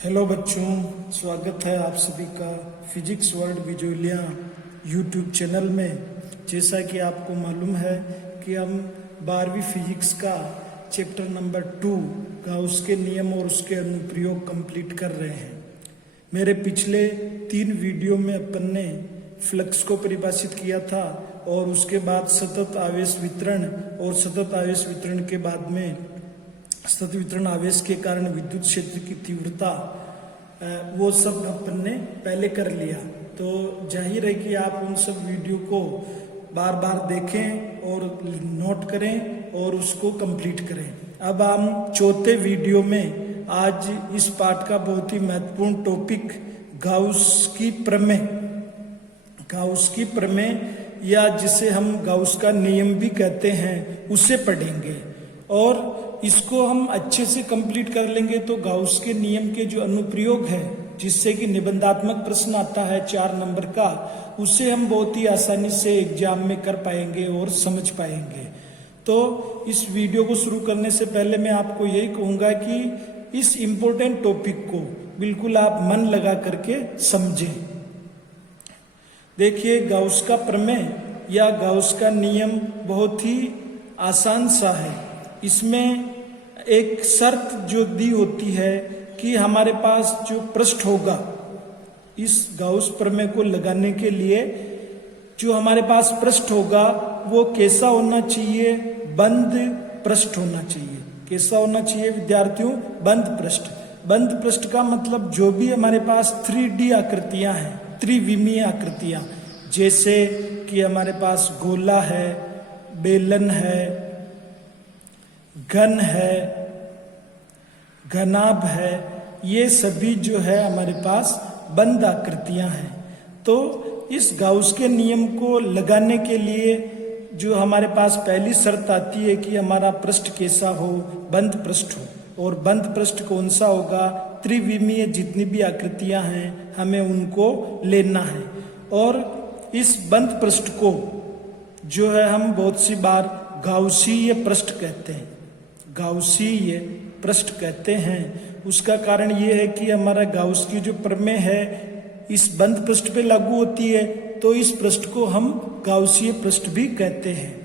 Hello बच्चों, स्वागत है आप सभी का फिजिक्स वर्ल्ड विजुअलिया यूट्यूब चैनल में। जैसा कि आपको मालूम है कि हम 12वीं फिजिक्स का चैप्टर नंबर 2 गाउस के नियम और उसके अनुप्रयोग कंप्लीट कर रहे हैं। मेरे पिछले 3 वीडियो में अपन ने फ्लक्स को परिभाषित किया था और उसके बाद सतत आवेश वितरण और सतत आवेश वितरण के बाद में सतत वितरण आवेश के कारण विद्युत क्षेत्र की तीव्रता, वो सब अपन ने पहले कर लिया। तो जाहिर है कि आप उन सब वीडियो को बार बार देखें और नोट करें और उसको कंप्लीट करें। अब हम चौथे वीडियो में आज इस पाठ का बहुत ही महत्वपूर्ण टॉपिक गाउस की प्रमेय या जिसे हम गाउस का नियम भी कहते हैं उसे पढ़ेंगे और इसको हम अच्छे से कंप्लीट कर लेंगे तो गाउस के नियम के जो अनुप्रयोग है, जिससे कि निबंधात्मक प्रश्न आता है 4 नंबर का, उसे हम बहुत ही आसानी से एग्जाम में कर पाएंगे और समझ पाएंगे। तो इस वीडियो को शुरू करने से पहले मैं आपको यही कहूंगा कि इस इम्पोर्टेंट टॉपिक को बिल्कुल आप मन लगा करके समझें। देखिए, गाउस का प्रमेय या गाउस का नियम बहुत ही आसान सा है। इसमें एक शर्त जो दी होती है कि हमारे पास जो पृष्ठ होगा, इस गाउस प्रमेय को लगाने के लिए जो हमारे पास पृष्ठ होगा वो कैसा होना चाहिए? बंद पृष्ठ होना चाहिए। कैसा होना चाहिए विद्यार्थियों? बंद पृष्ठ। बंद पृष्ठ का मतलब जो भी हमारे पास 3D आकृतियां हैं, त्रिविमीय आकृतियां, जैसे कि हमारे पास गोला है, बेलन है, घन है, घनाभ है, ये सभी जो है हमारे पास बंद आकृतियां हैं। तो इस गाउस के नियम को लगाने के लिए जो हमारे पास पहली शर्त आती है कि हमारा पृष्ठ कैसा हो? बंद पृष्ठ हो। और बंद पृष्ठ कौन सा होगा? त्रिविमीय जितनी भी आकृतियां हैं हमें उनको लेना है। और इस बंद पृष्ठ को जो है हम बहुत सी बार गाउसीय पृष्ठ कहते हैं। गाउसीय पृष्ठ कहते हैं। उसका कारण ये है कि हमारा गाउस की जो प्रमेय है इस बंद पृष्ठ पे लागू होती है, तो इस पृष्ठ को हम गाउसीय पृष्ठ भी कहते हैं।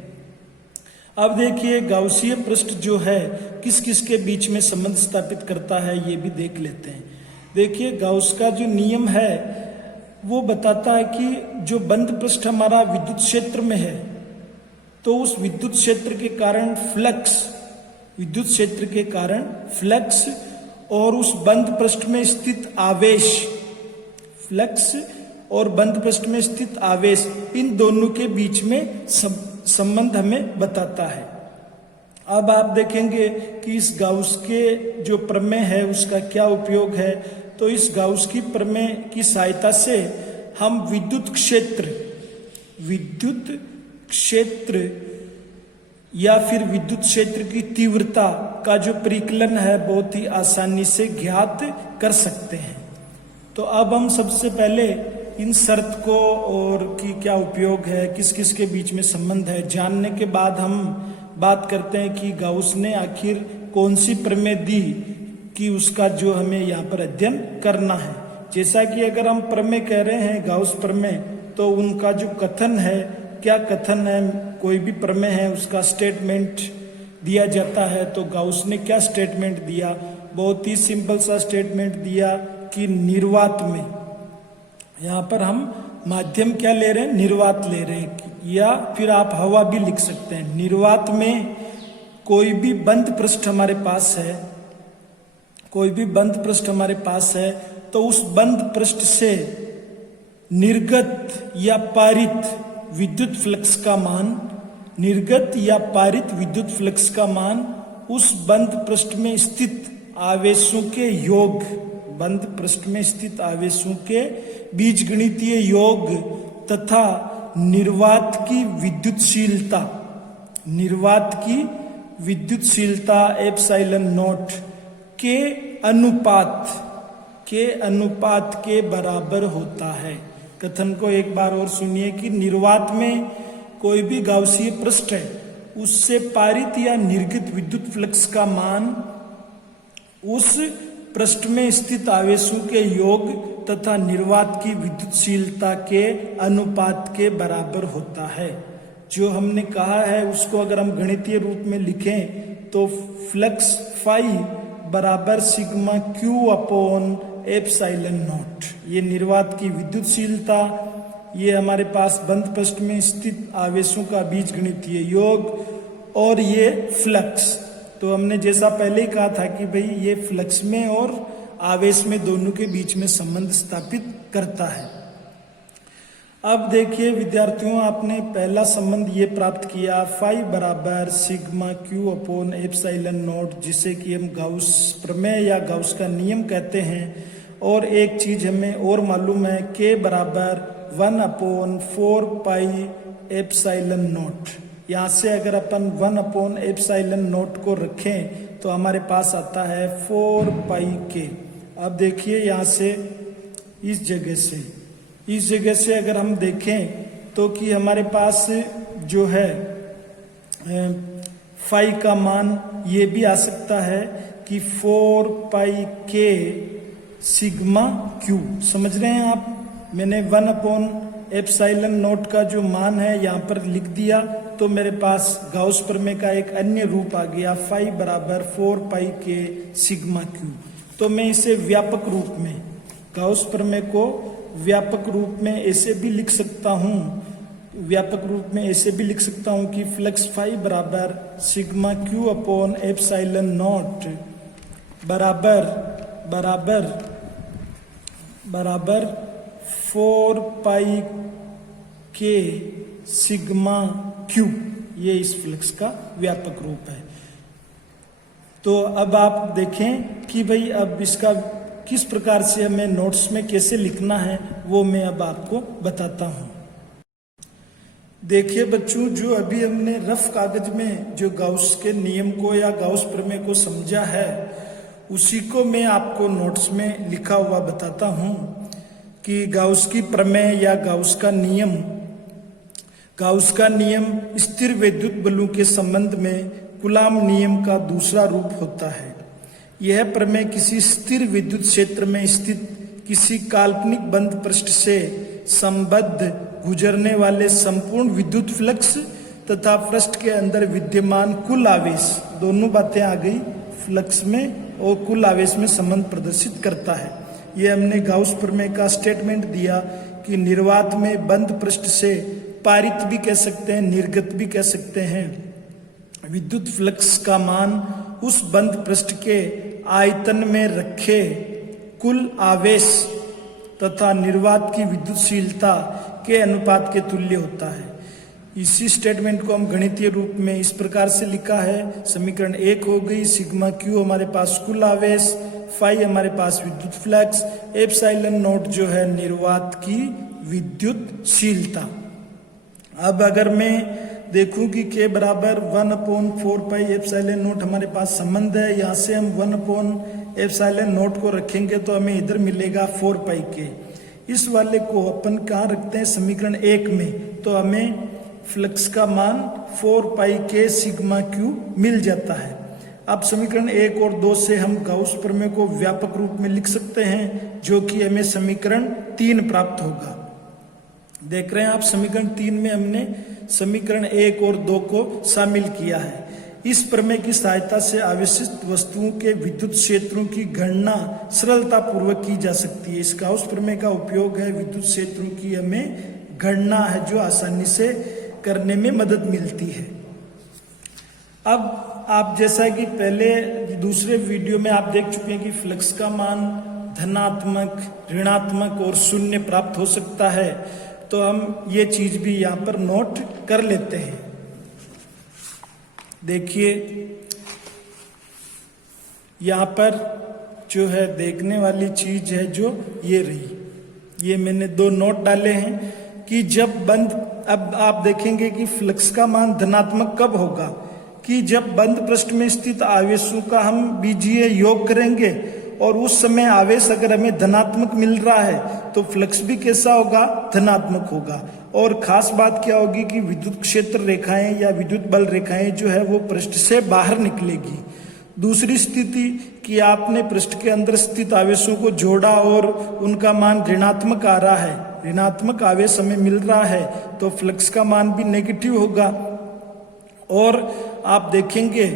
अब देखिए, गाउसीय पृष्ठ जो है किस किस के बीच में संबंध स्थापित करता है ये भी देख लेते हैं। देखिए, गाउस का जो नियम है वो बताता है कि जो बंद पृष्ठ हमारा विद्युत क्षेत्र में है, तो उस विद्युत क्षेत्र के कारण फ्लक्स, विद्युत क्षेत्र के कारण फ्लक्स और उस बंद पृष्ठ में स्थित आवेश, फ्लक्स और बंद पृष्ठ में स्थित आवेश, इन दोनों के बीच में संबंध हमें बताता है। अब आप देखेंगे कि इस गाउस के जो प्रमेय है उसका क्या उपयोग है। तो इस गाउस की प्रमेय की सहायता से हम विद्युत क्षेत्र या फिर विद्युत क्षेत्र की तीव्रता का जो परिकलन है बहुत ही आसानी से ज्ञात कर सकते हैं। तो अब हम सबसे पहले इन शर्त को और की क्या उपयोग है, किस किस के बीच में संबंध है, जानने के बाद हम बात करते हैं कि गाउस ने आखिर कौन सी प्रमेय दी कि उसका जो हमें यहाँ पर अध्ययन करना है। जैसा कि अगर हम प्रमेय कह रहे हैं गाउस प्रमेय, तो उनका जो कथन है, क्या कथन है, कोई भी प्रमेय है उसका स्टेटमेंट दिया जाता है। तो गाउस ने क्या स्टेटमेंट दिया? बहुत ही सिंपल सा स्टेटमेंट दिया कि निर्वात में, यहाँ पर हम माध्यम क्या ले रहे हैं? निर्वात ले रहे हैं, या फिर आप हवा भी लिख सकते हैं। निर्वात में कोई भी बंद पृष्ठ हमारे पास है, कोई भी बंद पृष्ठ हमारे पास है, तो उस बंद पृष्ठ से निर्गत या पारित विद्युत फ्लक्स का मान, निर्गत या पारित विद्युत फ्लक्स का मान उस बंद पृष्ठ में स्थित आवेशों के योग, बंद पृष्ठ में स्थित आवेशों के बीजगणितीय योग तथा निर्वात की विद्युतशीलता एप्सिलॉन नॉट के अनुपात के बराबर होता है। कथन को एक बार और सुनिए कि निर्वात में कोई भी गाउसीय पृष्ठ है, उससे पारित या निर्गत विद्युत फ्लक्स का मान उस पृष्ठ में स्थित आवेशों के योग तथा निर्वात की विद्युतशीलता के अनुपात के बराबर होता है। जो हमने कहा है उसको अगर हम गणितीय रूप में लिखें तो फ्लक्स फाई बराबर sigma q upon epsilon not. ये निर्वात की विद्युतशीलता, ये हमारे पास बंद पृष्ठ में स्थित आवेशों का बीजगणितीय योग और ये फ्लक्स। तो हमने जैसा पहले ही कहा था कि भाई ये फ्लक्स में और आवेश में दोनों के बीच में संबंध स्थापित करता है। अब देखिए विद्यार्थियों, आपने पहला संबंध ये प्राप्त किया फाई बराबर sigma q upon epsilon not, जिसे कि हम गाउस प्रमेय या गाउस का नियम कहते हैं। और एक चीज हमें और मालूम है, के बराबर 1 अपॉन 4 पाई एप्सिलॉन नॉट। यहाँ से अगर अपन 1 अपॉन एप्सिलॉन नॉट को रखें तो हमारे पास आता है 4 पाई के। अब देखिए यहाँ से इस जगह से अगर हम देखें तो कि हमारे पास जो है फाई का मान ये भी आ सकता है कि 4 पाई के सिग्मा क्यू। समझ रहे हैं आप? मैंने 1 अपॉन एप्सिलॉन नॉट का जो मान है यहाँ पर लिख दिया, तो मेरे पास गाउस प्रमेय का एक अन्य रूप आ गया, फाई बराबर 4 पाई के सिग्मा क्यू। तो मैं इसे व्यापक रूप में, गाउस प्रमेय को व्यापक रूप में ऐसे भी लिख सकता हूँ, कि फ्लक्स फाई बराबर sigma q upon epsilon not बराबर 4 पाई के सिग्मा क्यू। ये इस फ्लक्स का व्यापक रूप है। तो अब आप देखें कि भाई अब इसका किस प्रकार से हमें नोट्स में कैसे लिखना है वो मैं अब आपको बताता हूं। देखिए बच्चों, जो अभी हमने रफ कागज में जो गाउस के नियम को या गाउस प्रमेय को समझा है उसी को मैं आपको नोट्स में लिखा हुआ बताता हूं कि गाउस की प्रमेय या गाउस का नियम स्थिर विद्युत बलों के संबंध में कूलाम नियम का दूसरा रूप होता है। यह प्रमेय किसी स्थिर विद्युत क्षेत्र में स्थित किसी काल्पनिक बंद पृष्ठ से संबद्ध गुजरने वाले संपूर्ण विद्युत फ्लक्स तथा पृष्ठ के अंदर विद्यमान कुल आवेश, दोनों बातें आ गई, फ्लक्स में और कुल आवेश में संबंध प्रदर्शित करता है। यह हमने गाउस प्रमेय का स्टेटमेंट दिया कि निर्वात में बंद पृष्ठ से पारित भी कह सकते हैं, निर्गत भी कह सकते हैं, विद्युत फ्लक्स का मान उस बंद पृष्ठ के आयतन में रखे कुल आवेश तथा निर्वात की विद्युतशीलता के अनुपात के तुल्य होता है। इसी स्टेटमेंट को हम गणितीय रूप में इस प्रकार से लिखा है। समीकरण 1 हो गई, सिग्मा क्यू हमारे पास कुल आवेश, फाई हमारे पास विद्युत फ्लक्स, एप्सिलॉन नॉट जो है निर्वात की विद्युतशीलता। अब अगर मैं देखूं कि के बराबर 1 अपॉन 4 पाई एप्सिलॉन नॉट हमारे पास संबंध है, यहाँ से हम 1 अपॉन एप्सिलॉन नॉट को रखेंगे तो हमें इधर मिलेगा 4 पाई के। इस वाले को अपन कहाँ रखते हैं? समीकरण 1 में, तो हमें फ्लक्स का मान 4 पाई के सिग्मा क्यू मिल जाता है। अब समीकरण 1 और 2 से हम गाउस प्रमेय को व्यापक रूप में लिख सकते हैं, जो कि हमें समीकरण 3 प्राप्त होगा। देख रहे हैं आप, समीकरण 3 में हमने समीकरण 1 और 2 को शामिल किया है। इस प्रमेय की सहायता से आवेशित वस्तुओं के विद्युत क्षेत्रों की गणना सरलता पूर्वक की जा सकती है। इस गाउस प्रमेय का उपयोग है विद्युत क्षेत्रों की हमें गणना है जो आसानी से करने में मदद मिलती है। अब आप जैसा कि पहले दूसरे वीडियो में आप देख चुके हैं कि फ्लक्स का मान धनात्मक, ऋणात्मक और शून्य प्राप्त हो सकता है, तो हम ये चीज भी यहाँ पर नोट कर लेते हैं। देखिए यहाँ पर जो है देखने वाली चीज है जो ये रही, ये मैंने 2 नोट डाले हैं कि जब बंद, अब आप देखेंगे कि फ्लक्स का मान धनात्मक कब होगा कि जब बंद पृष्ठ में स्थित आवेशों का हम बीजीय योग करेंगे और उस समय आवेश अगर हमें धनात्मक मिल रहा है तो फ्लक्स भी कैसा होगा? धनात्मक होगा। और खास बात क्या होगी कि विद्युत क्षेत्र रेखाएं या विद्युत बल रेखाएं जो है वो पृष्ठ से बाहर निकलेगी। दूसरी स्थिति कि आपने पृष्ठ के अंदर स्थित आवेशों को जोड़ा और उनका मान ऋणात्मक आ रहा है, ऋणात्मक आवेश हमें मिल रहा है, तो फ्लक्स का मान भी नेगेटिव होगा। और आप देखेंगे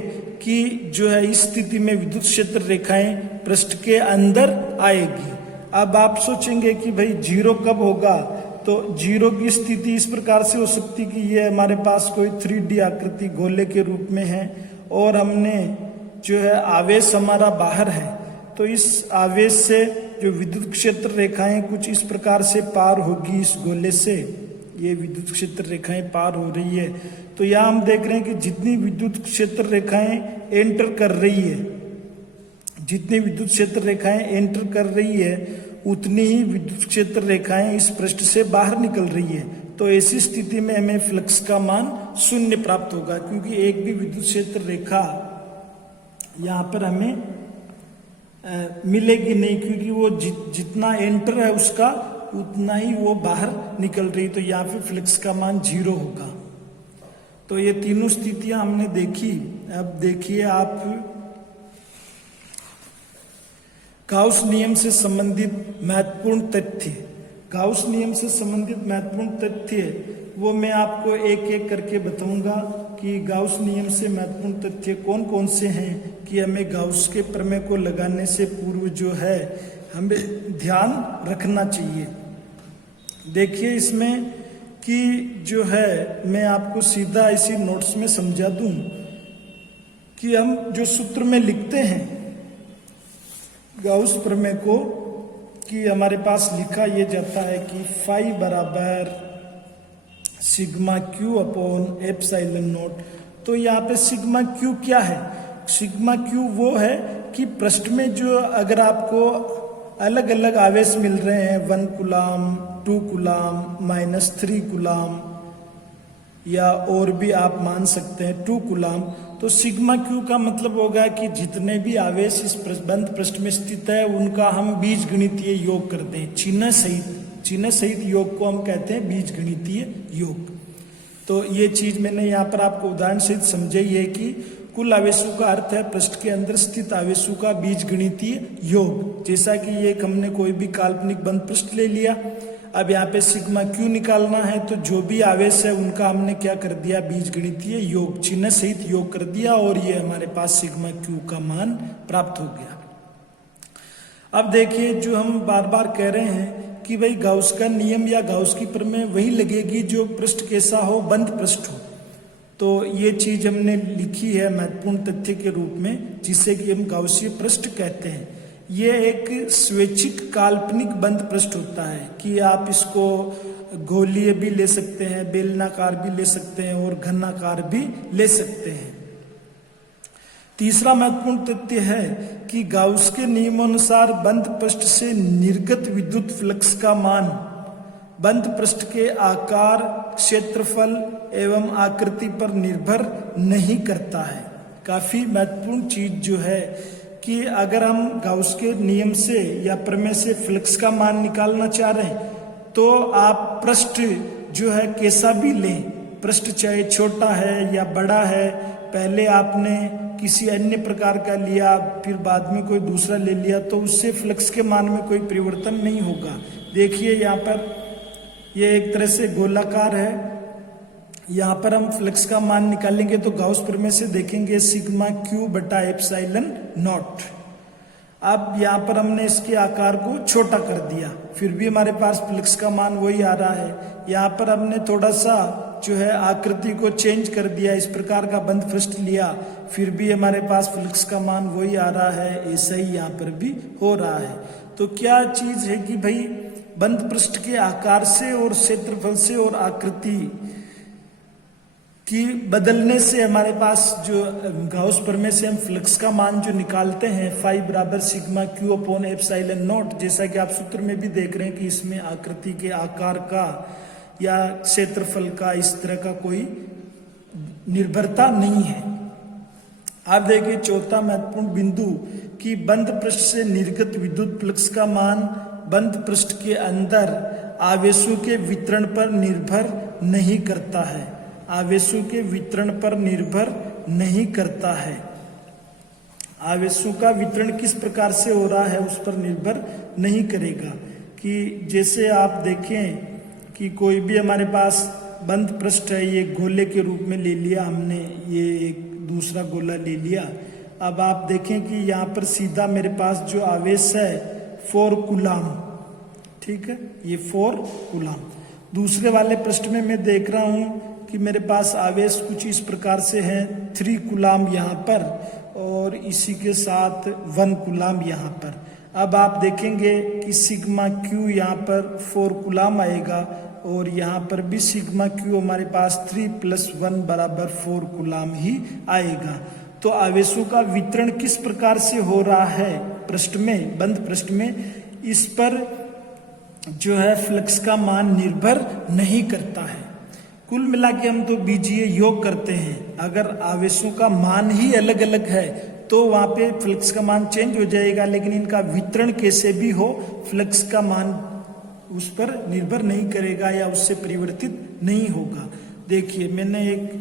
कि जो है इस स्थिति में विद्युत क्षेत्र रेखाएं पृष्ठ के अंदर आएगी। अब आप सोचेंगे कि भाई जीरो कब होगा, तो जीरो की स्थिति इस प्रकार से हो सकती कि ये हमारे पास कोई 3D आकृति गोले के रूप में है और हमने जो है आवेश हमारा बाहर है, तो इस आवेश से जो विद्युत क्षेत्र रेखाएं कुछ इस प्रकार से पार होगी इस गोले से, ये विद्युत क्षेत्र रेखाएं पार हो रही है। तो यहाँ हम देख रहे हैं कि जितनी विद्युत क्षेत्र रेखाएं एंटर कर रही है, जितनी विद्युत क्षेत्र रेखाएं एंटर कर रही है उतनी ही विद्युत क्षेत्र रेखाएं इस पृष्ठ से बाहर निकल रही है। तो ऐसी स्थिति में हमें फ्लक्स का मान 0 प्राप्त होगा, क्योंकि एक भी विद्युत क्षेत्र रेखा यहाँ पर हमें मिलेगी नहीं, क्योंकि वो जितना एंटर है उसका उतना ही वो बाहर निकल रही, तो यहाँ पे फ्लक्स का मान 0 होगा। तो ये तीनों स्थितियां हमने देखी। अब देखिए आप गाउस नियम से संबंधित महत्वपूर्ण तथ्य, गाउस नियम से संबंधित महत्वपूर्ण तथ्य वो मैं आपको एक एक करके बताऊंगा कि गाउस नियम से महत्वपूर्ण तथ्य कौन कौन से हैं, कि हमें गाउस के प्रमेय को लगाने से पूर्व जो है हमें ध्यान रखना चाहिए। देखिए इसमें कि जो है मैं आपको सीधा इसी नोट्स में समझा दूं कि हम जो सूत्र में लिखते हैं गाउस प्रमेय को, कि हमारे पास लिखा ये जाता है कि फाई बराबर sigma q upon epsilon not. तो यहाँ पे सिग्मा क्यू क्या है? सिग्मा क्यू वो है कि पृष्ठ में जो अगर आपको अलग अलग आवेश मिल रहे हैं 1 कूलाम, 2 कूलाम, -3 कूलाम, या और भी आप मान सकते हैं 2 कूलाम, तो सिग्मा क्यू का मतलब होगा कि जितने भी आवेश इस बंद पृष्ठ में स्थित है उनका हम बीजगणितीय योग करते हैं, चिन्ह सहित योग को हम कहते हैं बीजगणितीय योग। तो ये चीज मैंने यहाँ पर आपको उदाहरण सहित समझाई है कि कुल आवेशों का अर्थ है पृष्ठ के अंदर स्थित आवेशों का बीजगणितीय योग। जैसा कि ये हमने कोई भी काल्पनिक बंद पृष्ठ ले लिया, अब यहाँ पे सिग्मा क्यू निकालना है, तो जो भी आवेश है उनका हमने क्या कर दिया, बीजगणितीय योग, चिन्ह सहित योग कर दिया, और ये हमारे पास सिग्मा क्यू का मान प्राप्त हो गया। अब देखिए जो हम बार बार कह रहे हैं कि भाई गाउस का नियम या गाउस की प्रमेय वही लगेगी जो पृष्ठ कैसा हो, बंद पृष्ठ हो। तो ये चीज हमने लिखी है महत्वपूर्ण तथ्य के रूप में, जिसे कि हम गाउसीय पृष्ठ कहते हैं। ये एक स्वैच्छिक काल्पनिक बंद पृष्ठ होता है कि आप इसको गोलीय भी ले सकते हैं, बेलनाकार भी ले सकते हैं और घनाकार भी ले सकते हैं। तीसरा महत्वपूर्ण तथ्य है कि गाउस के नियमानुसार बंद पृष्ठ से निर्गत विद्युत फ्लक्स का मान बंद पृष्ठ के आकार, क्षेत्रफल एवं आकृति पर निर्भर नहीं करता है। काफी महत्वपूर्ण चीज जो है कि अगर हम गाउस के नियम से या प्रमेय से फ्लक्स का मान निकालना चाह रहे हैं तो आप पृष्ठ जो है कैसा भी लें, पृष्ठ चाहे छोटा है या बड़ा है, पहले आपने किसी अन्य प्रकार का लिया फिर बाद में कोई दूसरा ले लिया, तो उससे फ्लक्स के मान में कोई परिवर्तन नहीं होगा। देखिए यहाँ पर ये एक तरह से गोलाकार है, यहाँ पर हम फ्लक्स का मान निकालेंगे तो गाउस प्रमेय से देखेंगे सिग्मा क्यू बटा एप्सिलॉन नॉट। अब यहाँ पर हमने इसके आकार को छोटा कर दिया, फिर भी हमारे पास फ्लक्स का मान वही आ रहा है। यहाँ पर हमने थोड़ा सा जो है आकृति को चेंज कर दिया, इस प्रकार का बंद पृष्ठ लिया, फिर भी हमारे पास फ्लक्स का मान वही आ रहा है। ऐसा ही यहाँ पर भी हो रहा है। तो क्या चीज है कि भाई बंद पृष्ठ के आकार से और क्षेत्रफल से और आकृति की बदलने से हमारे पास जो गाउस प्रमेय से हम फ्लक्स का मान जो निकालते हैं फाई बराबर sigma q upon epsilon not, जैसा कि आप सूत्र में भी देख रहे हैं कि इसमें आकृति के आकार का या क्षेत्रफल का इस तरह का कोई निर्भरता नहीं है। आप देखिए चौथा महत्वपूर्ण बिंदु कि बंद पृष्ठ से निर्गत विद्युत फ्लक्स का मान बंद पृष्ठ के अंदर आवेशों के वितरण पर निर्भर नहीं करता है, आवेशों के वितरण पर निर्भर नहीं करता है। आवेशों का वितरण किस प्रकार से हो रहा है उस पर निर्भर नहीं करेगा। कि जैसे आप देखें कि कोई भी हमारे पास बंद पृष्ठ है, ये गोले के रूप में ले लिया हमने, ये एक दूसरा गोला ले लिया। अब आप देखें कि यहाँ पर सीधा मेरे पास जो आवेश है 4 कूलाम, ठीक है, ये 4 कूलाम। दूसरे वाले पृष्ठ में मैं देख रहा हूँ कि मेरे पास आवेश कुछ इस प्रकार से है, 3 कूलाम यहाँ पर और इसी के साथ 1 कूलाम यहाँ पर। अब आप देखेंगे कि सिग्मा क्यू यहाँ पर 4 कूलाम आएगा और यहाँ पर भी सिग्मा क्यू हमारे पास 3 + 1 = 4 कूलाम ही आएगा। तो आवेशों का वितरण किस प्रकार से हो रहा है पृष्ठ में, बंद पृष्ठ में, इस पर जो है फ्लक्स का मान निर्भर नहीं करता है। कुल मिला के हम तो बीजीय योग करते हैं, अगर आवेशों का मान ही अलग अलग है तो वहां पे फ्लक्स का मान चेंज हो जाएगा, लेकिन इनका वितरण कैसे भी हो फ्लक्स का मान उस पर निर्भर नहीं करेगा या उससे परिवर्तित नहीं होगा। देखिए मैंने एक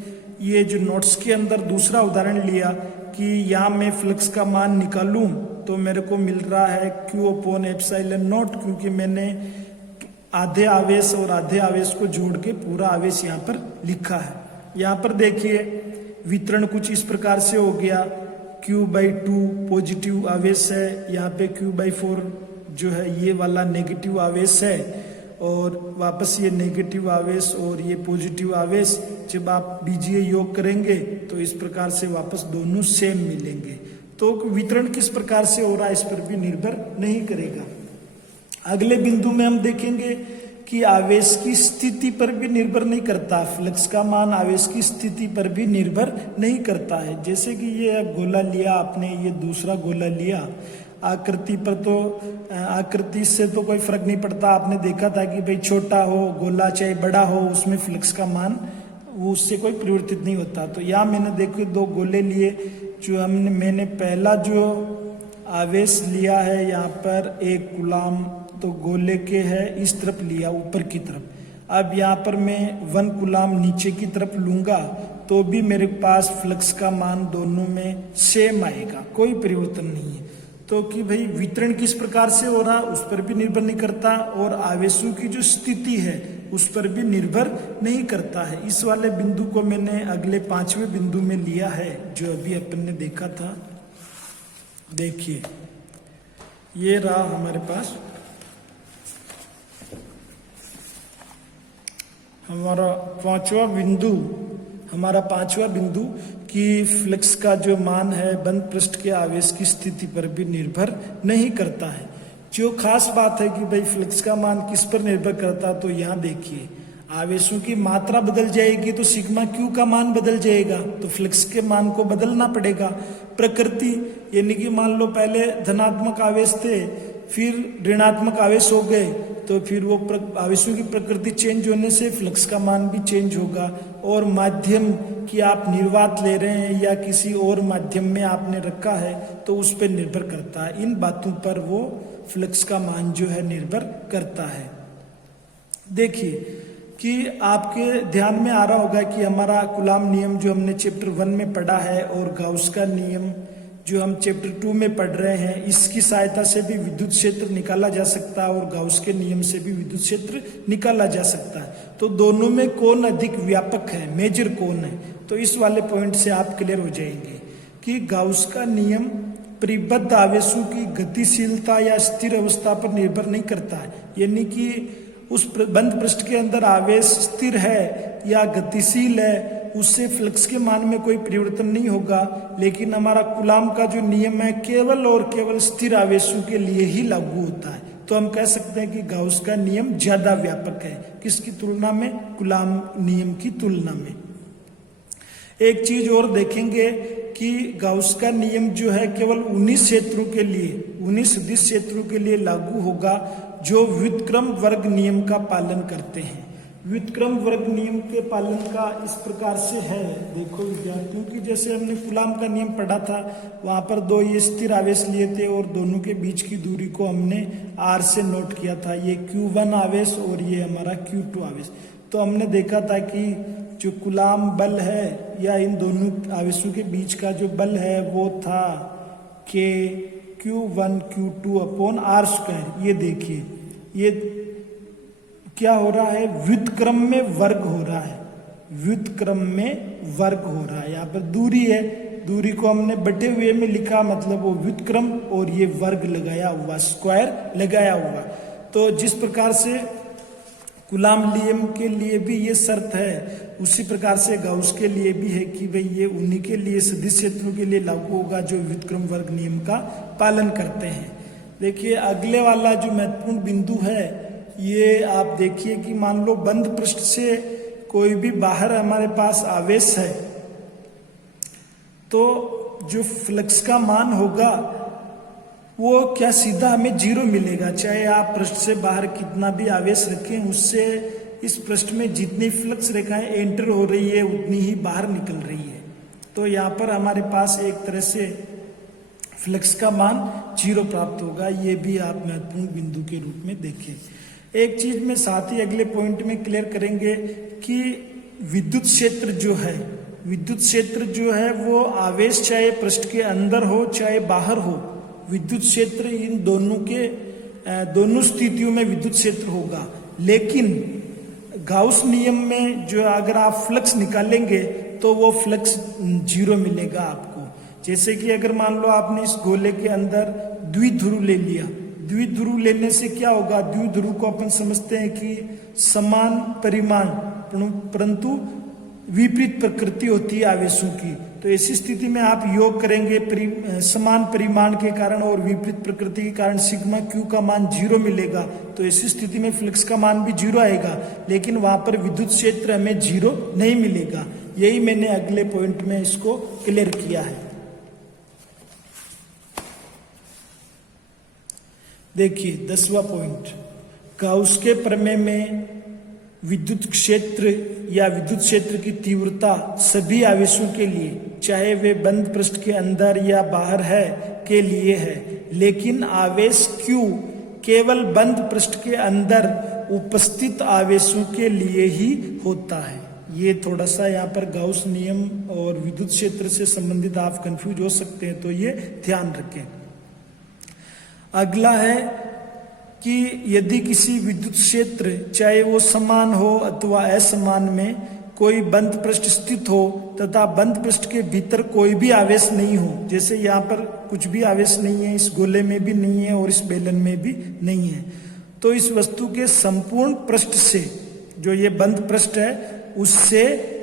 ये जो नोट्स के अंदर दूसरा उदाहरण लिया कि यहाँ मैं फ्लक्स का मान निकालूं तो मेरे को मिल रहा है Q/ε0, क्योंकि मैंने आधे आवेश और आधे आवेश को जोड़ के पूरा आवेश यहाँ पर लिखा है। यहाँ पर देखिए वितरण कुछ इस प्रकार से हो गया, Q/2 पॉजिटिव आवेश है, यहाँ पे Q/4 जो है ये वाला नेगेटिव आवेश है और वापस ये नेगेटिव आवेश और ये पॉजिटिव आवेश जब आप बीजीय योग करेंगे तो इस प्रकार से वापस दोनों सेम मिलेंगे। तो वितरण किस प्रकार से हो रहा है इस पर भी निर्भर नहीं करेगा। अगले बिंदु में हम देखेंगे कि आवेश की स्थिति पर भी निर्भर नहीं करता, फ्लक्स का मान आवेश की स्थिति पर भी निर्भर नहीं करता है। जैसे कि ये गोला लिया आपने, ये दूसरा गोला लिया, आकृति पर तो आकृति से तो कोई फर्क नहीं पड़ता। आपने देखा था कि भाई छोटा हो गोला चाहे बड़ा हो उसमें फ्लक्स का मान वो उससे कोई परिवर्तित नहीं होता। तो यहाँ मैंने देखो 2 गोले लिए, जो मैंने पहला जो आवेश लिया है यहाँ पर 1 कूलाम, तो गोले के है इस तरफ लिया ऊपर की तरफ। अब यहाँ पर मैं 1 कूलाम नीचे की तरफ लूंगा तो भी मेरे पास फ्लक्स का मान दोनों में सेम आएगा, कोई परिवर्तन नहीं है। तो कि भाई वितरण किस प्रकार से हो रहा उस पर भी निर्भर नहीं करता और आवेशों की जो स्थिति है उस पर भी निर्भर नहीं करता है। इस वाले बिंदु को मैंने अगले 5वें बिंदु में लिया है जो अभी अपन ने देखा था। देखिए ये रहा हमारे पास हमारा पांचवा बिंदु कि फ्लक्स का जो मान है बंद पृष्ठ के आवेश की स्थिति पर भी निर्भर नहीं करता है। जो खास बात है कि भाई फ्लक्स का मान किस पर निर्भर करता, तो यहाँ देखिए आवेशों की मात्रा बदल जाएगी तो सिग्मा क्यू का मान बदल जाएगा, तो फ्लक्स के मान को बदलना पड़ेगा। प्रकृति यानी कि मान लो पहले धनात्मक आवेश थे फिर ऋणात्मक आवेश हो गए, तो फिर वो आवेशों की प्रकृति चेंज होने से फ्लक्स का मान भी चेंज होगा। और माध्यम कि आप निर्वात ले रहे हैं या किसी और माध्यम में आपने रखा है तो उस पर निर्भर करता है। इन बातों पर वो फ्लक्स का मान जो है निर्भर करता है। देखिए कि आपके ध्यान में आ रहा होगा कि हमारा कूलाम नियम जो हमने चैप्टर 1 में पढ़ा है और गाउस का नियम जो हम चैप्टर 2 में पढ़ रहे हैं, इसकी सहायता से भी विद्युत क्षेत्र निकाला जा सकता है और गाउस के नियम से भी विद्युत क्षेत्र निकाला जा सकता है। तो दोनों में कौन अधिक व्यापक है, मेजर कौन है, तो इस वाले पॉइंट से आप क्लियर हो जाएंगे कि गाउस का नियम परिबद्ध आवेशों की गतिशीलता या स्थिर अवस्था पर निर्भर नहीं करता है। यानी कि उस बंद पृष्ठ के अंदर आवेश स्थिर है या गतिशील है उससे फ्लक्स के मान में कोई परिवर्तन नहीं होगा। लेकिन हमारा कूलाम का जो नियम है केवल और केवल स्थिर आवेशों के लिए ही लागू होता है। तो हम कह सकते हैं कि गाउस का नियम ज्यादा व्यापक है, किसकी तुलना में, कूलाम नियम की तुलना में। एक चीज और देखेंगे कि गाउस का नियम जो है केवल 19 क्षेत्रों के लिए, 19 सदिश क्षेत्रों के लिए लागू होगा जो व्युत्क्रम वर्ग नियम का पालन करते हैं। व्युत्क्रम वर्ग नियम के पालन का इस प्रकार से है, देखो विद्यार्थियों की जैसे हमने कूलाम का नियम पढ़ा था वहां पर 2 ये स्थिर आवेश लिए थे और दोनों के बीच की दूरी को हमने r से नोट किया था, ये Q1 आवेश और ये हमारा Q2 आवेश। तो हमने देखा था कि जो कूलाम बल है या इन दोनों आवेशों के बीच का जो बल है वो था के Q1 Q2 upon are square. ये देखिए ये क्या हो रहा है, व्युत्क्रम में वर्ग हो रहा है, व्युत्क्रम में वर्ग हो रहा है। यहाँ पर दूरी है, दूरी को हमने बटे हुए में लिखा, मतलब वो व्युत्क्रम और ये वर्ग लगाया हुआ, स्क्वायर लगाया हुआ। तो जिस प्रकार से कूलाम नियम के लिए भी ये शर्त है, उसी प्रकार से गाउस के लिए भी है कि भाई ये उन्हीं के लिए सदिश क्षेत्रों के लिए लागू होगा जो व्युत्क्रम वर्ग नियम का पालन करते हैं। देखिए अगले वाला जो महत्वपूर्ण बिंदु है, ये आप देखिए कि मान लो बंद पृष्ठ से कोई भी बाहर हमारे पास आवेश है, तो जो फ्लक्स का मान होगा वो क्या सीधा हमें 0 मिलेगा। चाहे आप पृष्ठ से बाहर कितना भी आवेश रखें, उससे इस पृष्ठ में जितनी फ्लक्स रेखाएं एंटर हो रही है उतनी ही बाहर निकल रही है। तो यहाँ पर हमारे पास एक तरह से फ्लक्स का मान 0 प्राप्त होगा। ये भी आप महत्वपूर्ण बिंदु के रूप में देखें। एक चीज में साथ ही अगले पॉइंट में क्लियर करेंगे कि विद्युत क्षेत्र जो है, विद्युत क्षेत्र जो है वो आवेश चाहे पृष्ठ के अंदर हो चाहे बाहर हो, विद्युत क्षेत्र इन दोनों स्थितियों में विद्युत क्षेत्र होगा। लेकिन गाउस नियम में जो अगर आप फ्लक्स निकालेंगे तो वो फ्लक्स 0 मिलेगा आपको। जैसे कि अगर मान लो आपने इस गोले के अंदर द्विध्रुव ले लिया, द्विध्रुव लेने से क्या होगा, द्विध्रुव को अपन समझते हैं कि समान परिमाण परंतु विपरीत प्रकृति होती है आवेशों की। तो ऐसी स्थिति में आप योग करेंगे समान परिमाण के कारण और विपरीत प्रकृति के कारण सिग्मा क्यू का मान 0 मिलेगा। तो ऐसी स्थिति में फ्लक्स का मान भी 0 आएगा, लेकिन वहां पर विद्युत क्षेत्र हमें 0 नहीं मिलेगा। यही मैंने अगले पॉइंट में इसको क्लियर किया है। देखिए 10वां पॉइंट, गाउस के प्रमेय में विद्युत क्षेत्र या विद्युत क्षेत्र की तीव्रता सभी आवेशों के लिए, चाहे वे बंद पृष्ठ के अंदर या बाहर है, के लिए है, लेकिन आवेश Q केवल बंद पृष्ठ के अंदर उपस्थित आवेशों के लिए ही होता है। ये थोड़ा सा यहाँ पर गाउस नियम और विद्युत क्षेत्र से संबंधित आप कंफ्यूज हो सकते हैं, तो ये ध्यान रखें। अगला है कि यदि किसी विद्युत क्षेत्र चाहे वो समान हो अथवा असमान में कोई बंद पृष्ठ स्थित हो तथा बंद पृष्ठ के भीतर कोई भी आवेश नहीं हो, जैसे यहाँ पर कुछ भी आवेश नहीं है, इस गोले में भी नहीं है और इस बेलन में भी नहीं है, तो इस वस्तु के संपूर्ण पृष्ठ से, जो ये बंद पृष्ठ है, उससे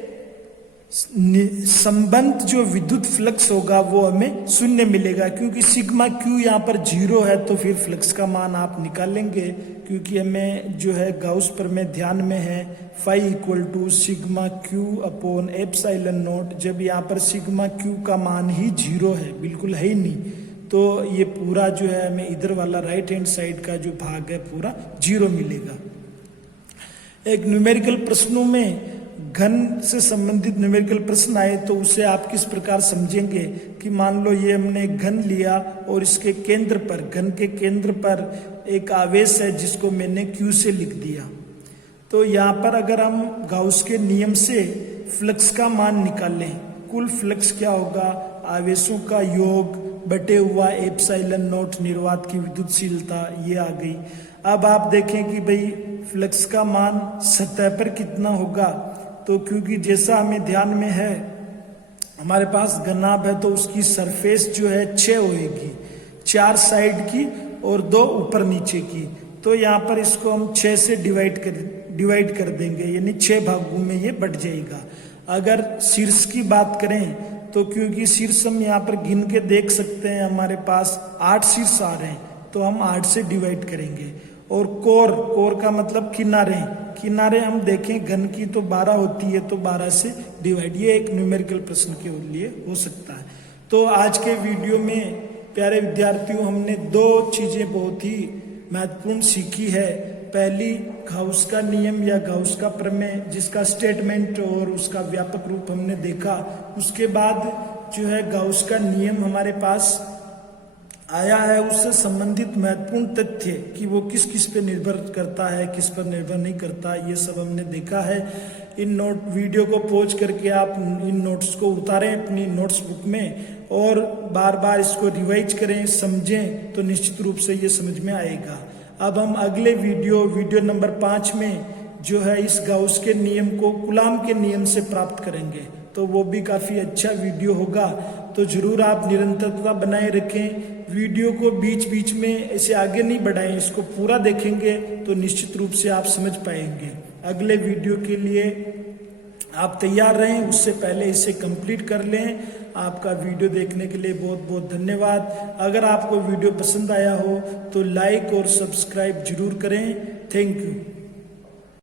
संबंध जो विद्युत फ्लक्स होगा वो हमें 0 मिलेगा। क्योंकि सिग्मा क्यू यहाँ पर 0 है तो फिर फ्लक्स का मान आप निकालेंगे, क्योंकि हमें जो है गाउस प्रमेय ध्यान में है phi equal to sigma q upon epsilon naught. जब यहाँ पर सिग्मा क्यू का मान ही 0 है, बिल्कुल है ही नहीं, तो ये पूरा जो है हमें इधर वाला राइट हैंड साइड का जो भाग है पूरा 0 मिलेगा। एक न्यूमेरिकल प्रश्नों में घन से संबंधित न्यूमेरिकल प्रश्न आए तो उसे आप किस प्रकार समझेंगे कि मान लो ये हमने घन लिया और इसके केंद्र पर, घन के केंद्र पर एक आवेश है जिसको मैंने Q से लिख दिया। तो यहाँ पर अगर हम गाउस के नियम से फ्लक्स का मान निकालें, कुल फ्लक्स क्या होगा, आवेशों का योग बटे हुआ एप्सिलॉन नॉट निर्वात की विद्युतशीलता, ये आ गई। अब आप देखें कि भाई फ्लक्स का मान सतह पर कितना होगा, तो क्योंकि जैसा हमें ध्यान में है हमारे पास घनाभ है तो उसकी सरफेस जो है 6 होएगी, 4 साइड की और 2 ऊपर नीचे की। तो यहाँ पर इसको हम 6 से डिवाइड कर देंगे, यानी 6 भागों में ये बट जाएगा। अगर शीर्ष की बात करें तो क्योंकि शीर्ष हम यहाँ पर गिन के देख सकते हैं, हमारे पास 8 शीर्ष आ रहे हैं, तो हम 8 से डिवाइड करेंगे। और कोर का मतलब किनारे हम देखें घन की तो 12 होती है, तो 12 से डिवाइड। ये एक न्यूमेरिकल प्रश्न के लिए हो सकता है। तो आज के वीडियो में प्यारे विद्यार्थियों हमने 2 चीजें बहुत ही महत्वपूर्ण सीखी है। पहली, गाउस का नियम या गाउस का प्रमेय, जिसका स्टेटमेंट और उसका व्यापक रूप हमने देखा। उसके बाद जो है गाउस का नियम हमारे पास आया है उससे संबंधित महत्वपूर्ण तथ्य कि वो किस किस पे निर्भर करता है, किस पर निर्भर नहीं करता, ये सब हमने देखा है। इन वीडियो को पॉज करके आप इन नोट्स को उतारें अपनी नोट्स बुक में और बार बार इसको रिवाइज करें, समझें, तो निश्चित रूप से ये समझ में आएगा। अब हम अगले वीडियो नंबर 5 में जो है इस गाउस के नियम को कूलॉम के नियम से प्राप्त करेंगे, तो वो भी काफ़ी अच्छा वीडियो होगा। तो जरूर आप निरंतरता बनाए रखें, वीडियो को बीच बीच में ऐसे आगे नहीं बढ़ाएं, इसको पूरा देखेंगे तो निश्चित रूप से आप समझ पाएंगे। अगले वीडियो के लिए आप तैयार रहें, उससे पहले इसे कंप्लीट कर लें। आपका वीडियो देखने के लिए बहुत बहुत धन्यवाद। अगर आपको वीडियो पसंद आया हो तो लाइक और सब्सक्राइब जरूर करें। Thank you.